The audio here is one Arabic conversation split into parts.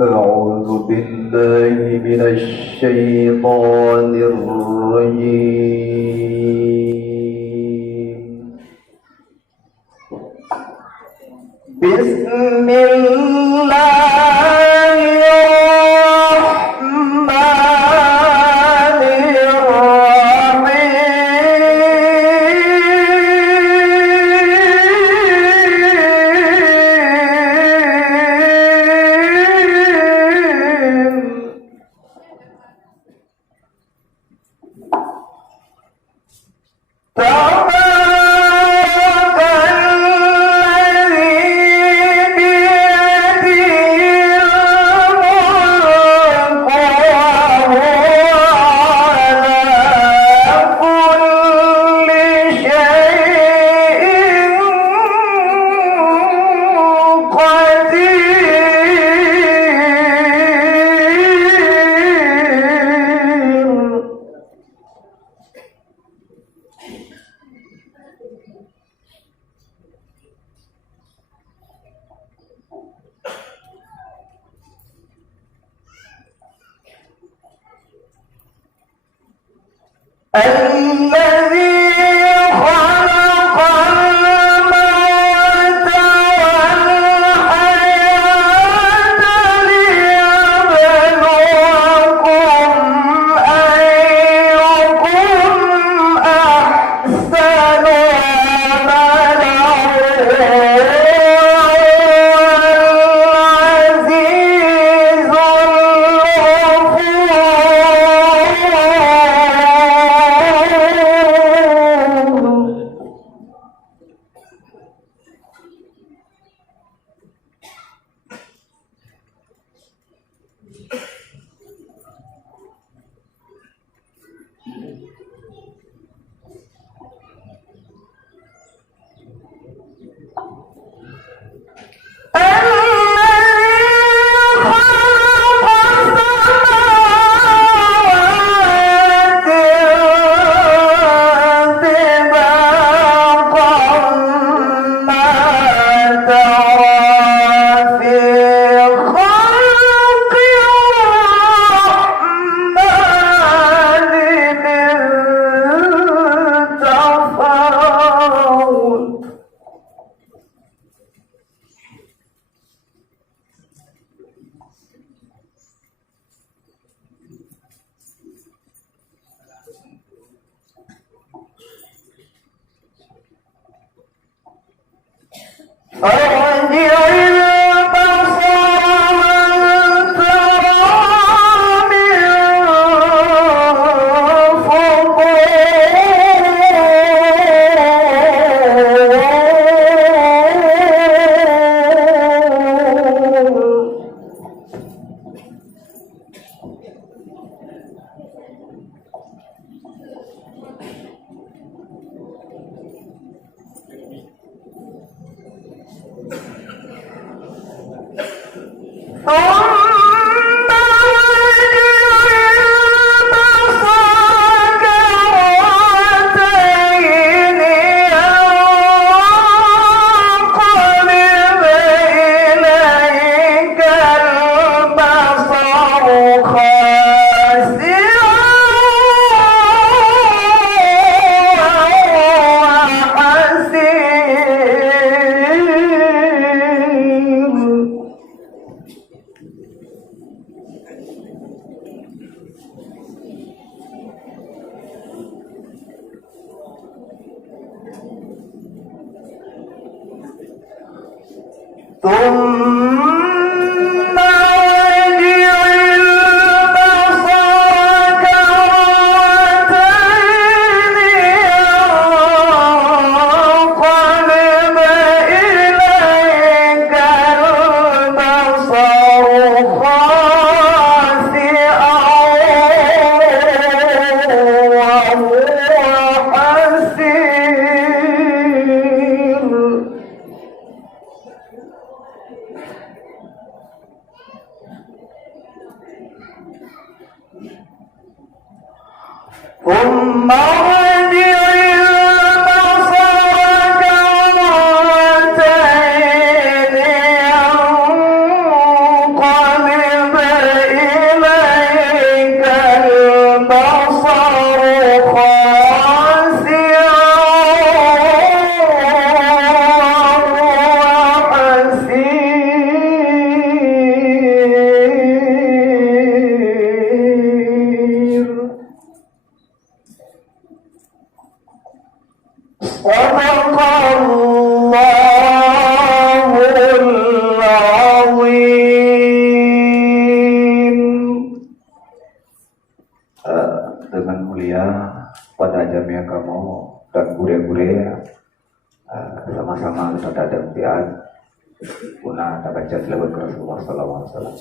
أعوذ بالله من الشيطان الرجيم. بسم الله الرحمن الرحيم. تبارك الذي بيده الملك وهو على كل شيء قدير. الذي خلق الموت والحياة ليبلوكم أيكم أحسن عملا العزيز أرجع البصر هل ترى من ثم البصر كرتين ينقلب إليك البصر خاسئا وهو حسير. ثم ارجع البصر كرتين ينقلب إليك البصر خاسئا وهو حسير. ثم ارجع البصر كرتين ينقلب pada jamnya kamu dan gure-gure sama-sama kita ada tiad guna tak baca selawat ke Rasulullah sallallahu alaihi wasallam.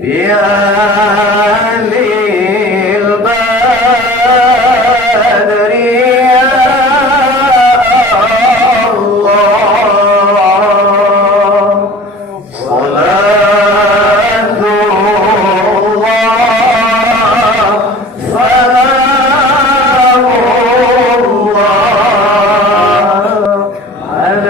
يا للبدر يا الله صلاة الله سلام الله على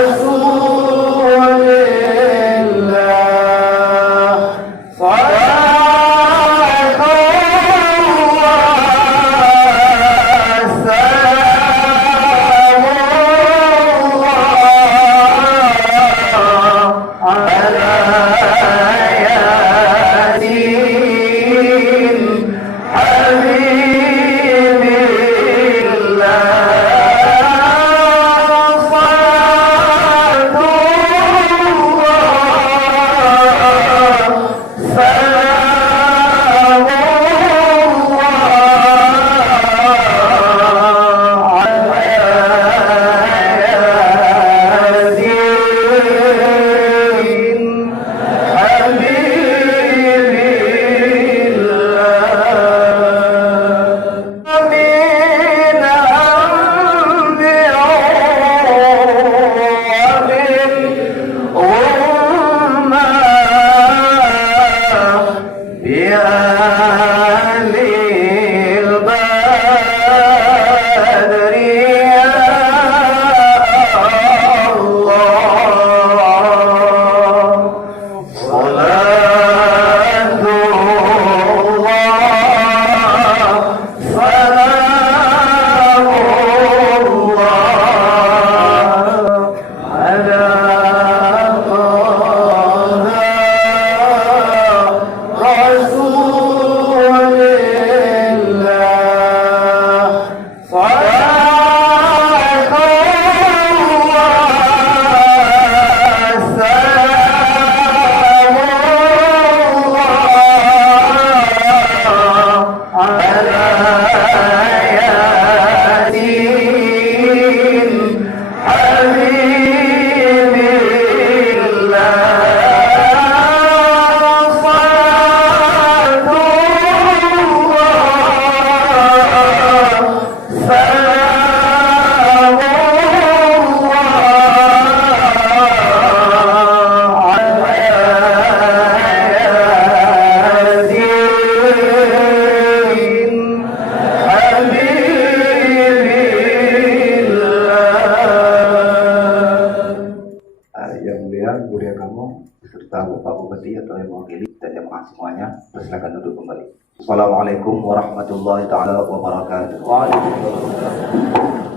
رسول الله صلاة الله سلام الله على ياسين حبيب الله صلاة الله سلام الله على ياسين حبيب الله من أنبياء ومن يا للبدر يا الله صلاة الله سلام الله على رسول الله صلاة الله سلام الله على ياسين حبيب الله صلاة الله سلام الله على ياسين Yang mulia, guru yang kamu beserta Bapak Bupati atau yang mewakili dan jemaah semuanya, persilakan duduk kembali. Assalamualaikum warahmatullahi taala wabarakatuh. Waalaikumsalam.